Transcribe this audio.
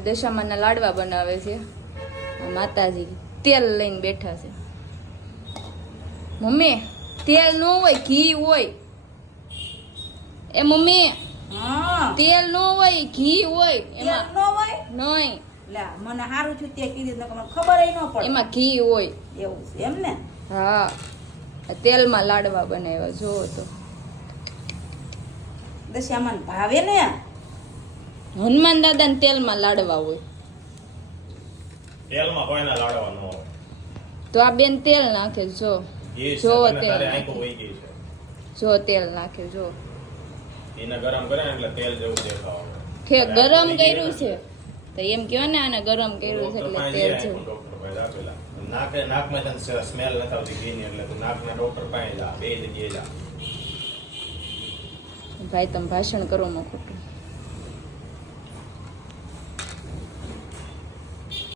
દશામાના લાડવા બનાવે છે માતાજી તેલ લઈને બેઠા છે મમ્મી તેલ ન હોય ઘી હોય એ મમ્મી હા તેલ ન હોય ઘી હોય તેલ એમાં નો હોય નહીં લે મને સારું થયું તે કીધું નકર મને ખબર ય ન પડે એમાં ઘી હોય એવું છે એમ ને હા તેલમાં લાડવા બનાવ્યા જોવો તો દશામાન ભાવે ને હનુમાન દાદા ને તેલમાં લાડવા હોય તેલમાં કોઈના લાડવા ન હોય તો આ બેન તેલ નાખે જો ઘી છે જો તને તેલ તારે નાખે. આંખો વહી ગઈ છે જો તેલ નાખે જો એને ગરમ કરે ને એટલે તેલ જેવું દેખાવ આવે. કે તારે ગરમ આંખો વહી કર્યું ગઈ છે તો એમ કહેવાય ને આને ગરમ કર્યું છે એટલે તેલ છે ડોક્ટર પાસે આપેલા નાકમાં તને સ્મેલ નથી આવતી ઘીની એટલે તું નાકના ડોક્ટર પાસે જા બે જગ્યાએ જા ભાઈ તમે ભાષણ કરો માં ખોટું